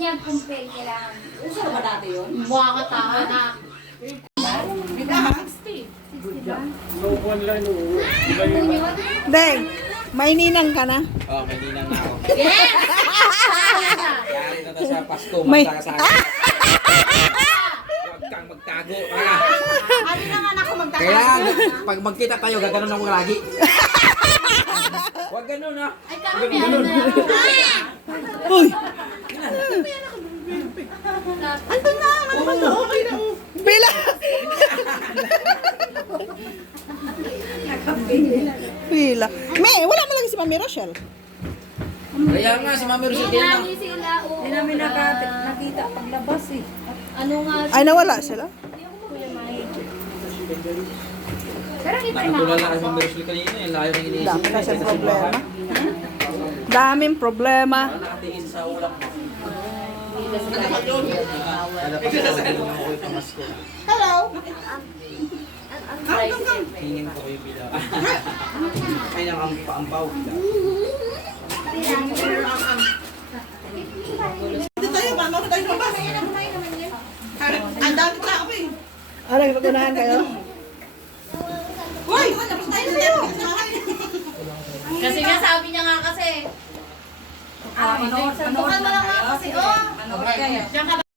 niya compare kailangan. Gusto na ba dati yun? Mukha ka tao na. So, one line, iba Ano yung... yun? Deng, may ninang ka na? Oh, may ninang na ako. Yes! Yari na to sa Pasko, May- magtakasakit. Huwag kang magtago. Wala. Ano naman ako magtaka? Kaya, pag magkita tayo, gaganon ako lagi. Huwag ganon, ha? Ay, kami ano na. Uy! Andun na! Ano ba to? Okay na. Pila! Pila. May, wala mo lagi si Mami Rochelle. Kaya nga, si Mami Rosel din na. Marami sila. Oo. Hindi namin nakita paglabas eh. Ano nga? Ay, nawala sila? Pero kita Parang tulala kay Mami Rosel kanina, yung layo ng iniisip. Dami kasi problema. Daming problema. Nakatingin sa ulam mo. Wala pa sa ulam mo ko yung pamasko. Hello! Hingin ko yung bila. Kaya ang paampaw. Dito tayo, mama ko tayo lumabas. Ang dami tao eh. Ano, nagpagunahan kayo? Hoy! Tapos tayo tayo. Kasi nga sabi niya nga kasi. Manood Bukan mo lang nga kasi. Oh! Manood kayo. Diyan ka